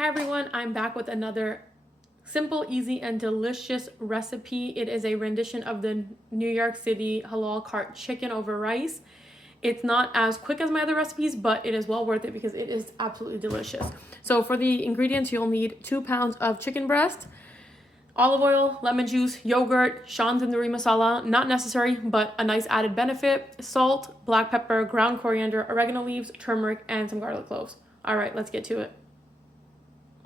Hi everyone, I'm back with another simple, easy, and delicious recipe. It is a rendition of the New York City halal cart chicken over rice. It's not as quick as my other recipes, but it is well worth it because it is absolutely delicious. So for the ingredients, you'll need 2 pounds of chicken breast, olive oil, lemon juice, yogurt, Shan Tandoori masala, not necessary, but a nice added benefit, salt, black pepper, ground coriander, oregano leaves, turmeric, and some garlic cloves. All right, let's get to it.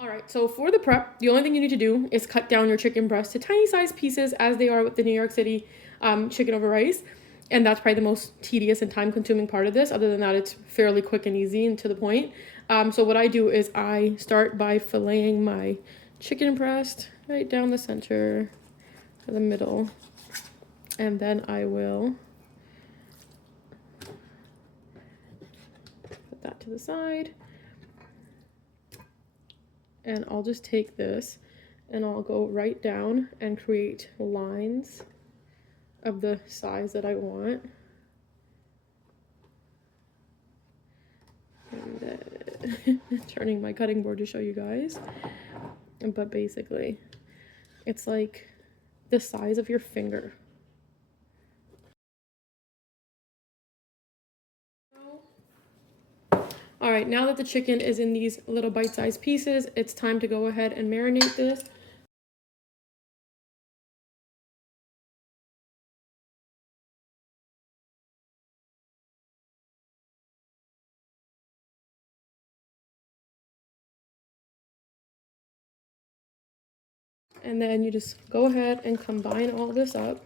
All right, so for the prep, the only thing you need to do is cut down your chicken breast to tiny sized pieces as they are with the New York City chicken over rice. And that's probably the most tedious and time consuming part of this. Other than that, it's fairly quick and easy and to the point. So what I do is I start by filleting my chicken breast right down the center, to the middle. And then I will put that to the side. And I'll just take this and I'll go right down and create lines of the size that I want. And turning my cutting board to show you guys. But basically, it's like the size of your finger. All right, now that the chicken is in these little bite-sized pieces, it's time to go ahead and marinate this. And then you just go ahead and combine all this up.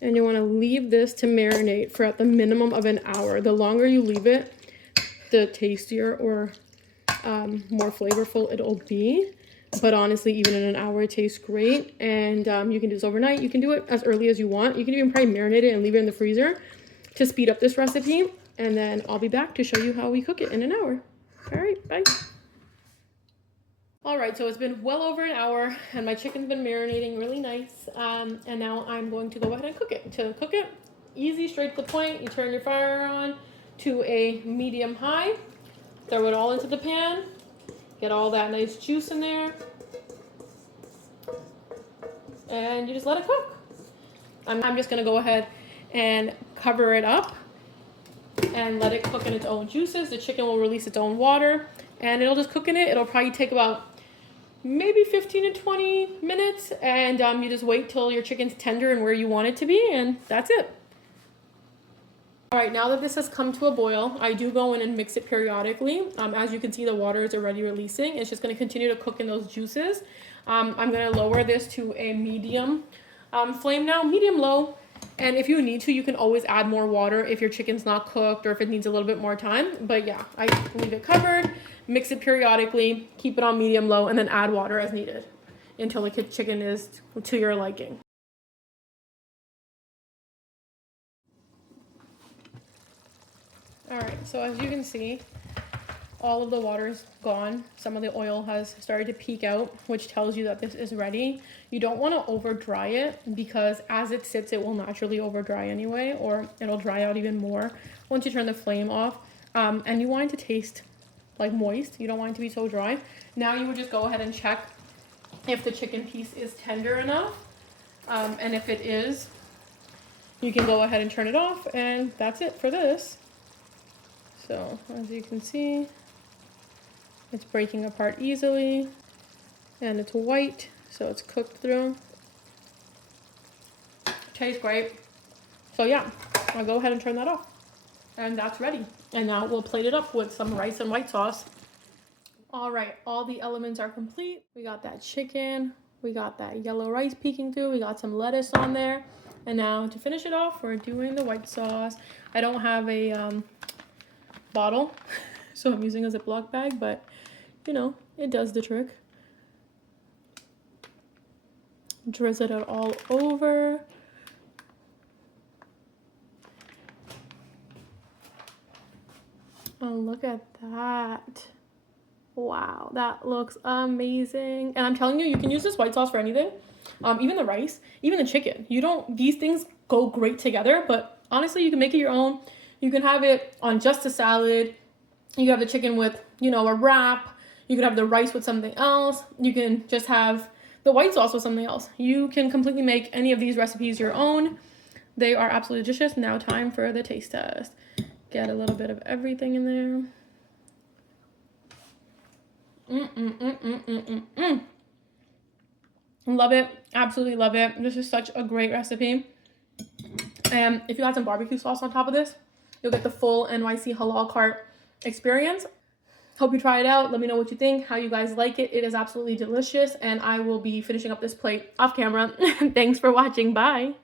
And you want to leave this to marinate for at the minimum of an hour. The longer you leave it, the tastier or more flavorful it'll be. But honestly, even in an hour, it tastes great. And you can do this overnight. You can do it as early as you want. You can even probably marinate it and leave it in the freezer to speed up this recipe. And then I'll be back to show you how we cook it in an hour. All right, bye. All right, so it's been well over an hour and my chicken's been marinating really nice. And now I'm going to go ahead and cook it. To cook it, easy, straight to the point. You turn your fire on to a medium high. Throw it all into the pan. Get all that nice juice in there. And you just let it cook. I'm just gonna go ahead and cover it up and let it cook in its own juices. The chicken will release its own water and it'll just cook in it. It'll probably take about maybe 15 to 20 minutes, and you just wait till your chicken's tender and where you want it to be, and that's it. All right, now that this has come to a boil, I do go in and mix it periodically. As you can see, the water is already releasing. It's just going to continue to cook in those juices. I'm going to lower this to a medium flame now, medium low. And if you need to, you can always add more water if your chicken's not cooked or if it needs a little bit more time. But yeah, I leave it covered, mix it periodically, keep it on medium low, and then add water as needed until the chicken is to your liking. All right, so as you can see, all of the water is gone. Some of the oil has started to peek out, which tells you that this is ready. You don't want to over dry it because as it sits, it will naturally over dry anyway, or it'll dry out even more once you turn the flame off. And you want it to taste like moist. You don't want it to be so dry. Now you would just go ahead and check if the chicken piece is tender enough. And if it is, you can go ahead and turn it off, and that's it for this. So as you can see, it's breaking apart easily and it's white, so it's cooked through. Tastes great. So yeah, I'll go ahead and turn that off. And that's ready. And now we'll plate it up with some rice and white sauce. All right, all the elements are complete. We got that chicken, we got that yellow rice peeking through, we got some lettuce on there. And now to finish it off, we're doing the white sauce. I don't have a bottle, so I'm using a Ziploc bag, but you know, it does the trick. Drizzle it all over. Oh, look at that. Wow, that looks amazing. And I'm telling you, you can use this white sauce for anything. Even the rice, even the chicken. These things go great together, but honestly, you can make it your own. You can have it on just a salad. You can have the chicken with, you know, a wrap. You could have the rice with something else. You can just have the white sauce with something else. You can completely make any of these recipes your own. They are absolutely delicious. Now time for the taste test. Get a little bit of everything in there. Love it. Absolutely love it. This is such a great recipe. And if you add some barbecue sauce on top of this, you'll get the full NYC halal cart experience. Hope you try it out. Let me know what you think, how you guys like it. It is absolutely delicious, and I will be finishing up this plate off camera. Thanks for watching. Bye.